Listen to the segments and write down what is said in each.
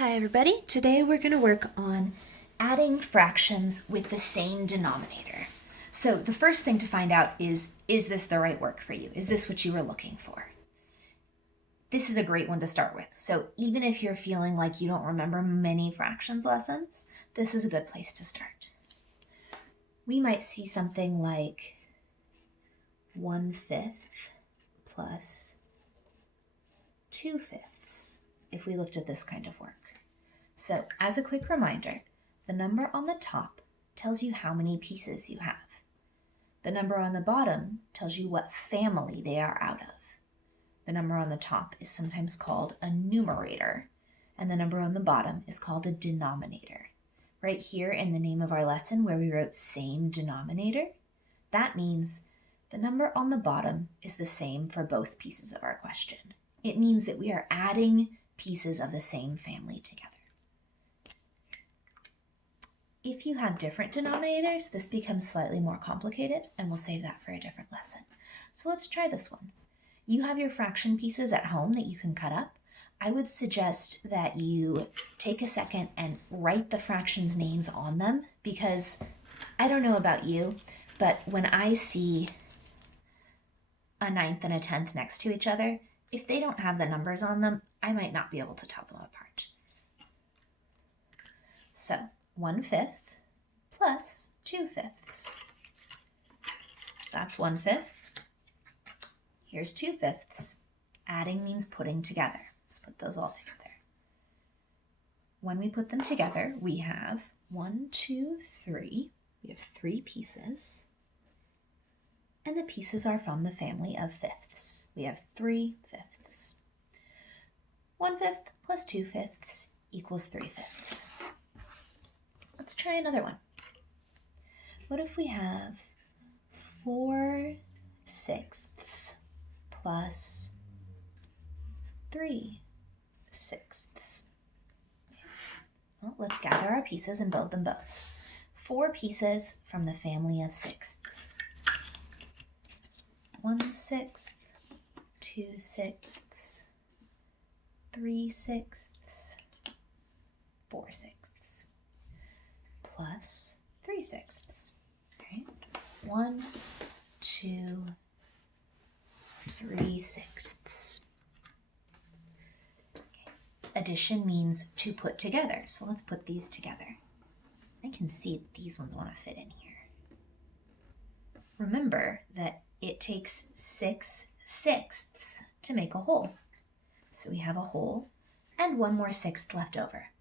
Hi everybody, today we're going to work on adding fractions with the same denominator. So the first thing to find out is this the right work for you? Is this what you were looking for? This is a great one to start with. So even if you're feeling like you don't remember many fractions lessons, this is a good place to start. We might see something like 1/5 plus 2/5 if we looked at this kind of work. So as a quick reminder, the number on the top tells you how many pieces you have. The number on the bottom tells you what family they are out of. The number on the top is sometimes called a numerator, and the number on the bottom is called a denominator. Right here in the name of our lesson where we wrote same denominator, that means the number on the bottom is the same for both pieces of our question. It means that we are adding pieces of the same family together. If you have different denominators, this becomes slightly more complicated, and we'll save that for a different lesson. So let's try this one. You have your fraction pieces at home that you can cut up. I would suggest that you take a second and write the fractions names on them, because I don't know about you, but when I see a 9th and a 10th next to each other, if they don't have the numbers on them, I might not be able to tell them apart. So 1/5 plus 2/5. That's 1/5. Here's 2/5. Adding means putting together. Let's put those all together. When we put them together, we have 1, 2, 3. We have 3 pieces. And the pieces are from the family of fifths. We have 3/5. 1/5 plus 2/5 equals 3/5. Let's try another one. What if we have 4/6 plus 3/6? Well, let's gather our pieces and build them both. 4 pieces from the family of sixths. 1/6, 2/6, 3/6, 4/6. Plus 3/6. Right? 1, 2, 3/6. Okay. Addition means to put together. So let's put these together. I can see these ones want to fit in here. Remember that it takes 6/6 to make a whole. So we have a whole and 1 more sixth left over.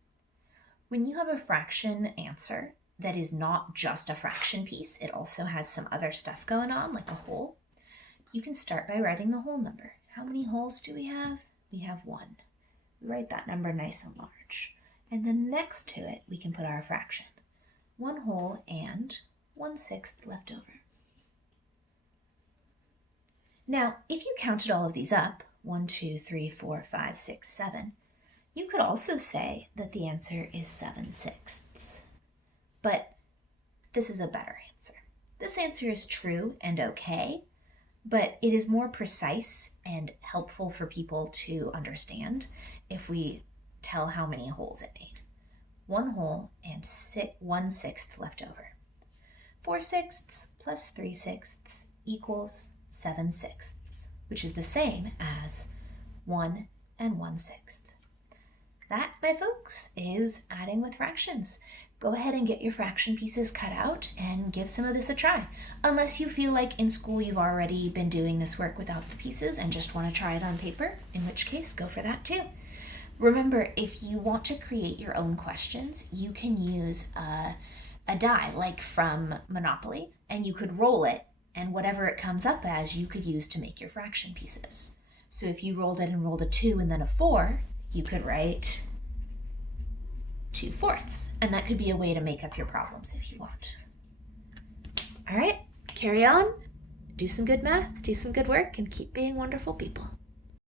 When you have a fraction answer that is not just a fraction piece, it also has some other stuff going on, like a whole, you can start by writing the whole number. How many wholes do we have? We have 1. We write that number nice and large. And then next to it, we can put our fraction. 1 whole and 1/6 left over. Now, if you counted all of these up, 1, 2, 3, 4, 5, 6, 7, you could also say that the answer is 7/6. But this is a better answer. This answer is true and okay, but it is more precise and helpful for people to understand if we tell how many wholes it made. 1 whole and 1/6 left over. 4/6 plus 3/6 equals 7/6, which is the same as 1 and 1/6. That, my folks, is adding with fractions. Go ahead and get your fraction pieces cut out and give some of this a try. Unless you feel like in school you've already been doing this work without the pieces and just want to try it on paper, in which case, go for that too. Remember, if you want to create your own questions, you can use a die, like from Monopoly, and you could roll it, and whatever it comes up as, you could use to make your fraction pieces. So if you rolled it and rolled a 2 and then a 4, you could write 2/4, and that could be a way to make up your problems if you want. All right, carry on, do some good math, do some good work, and keep being wonderful people.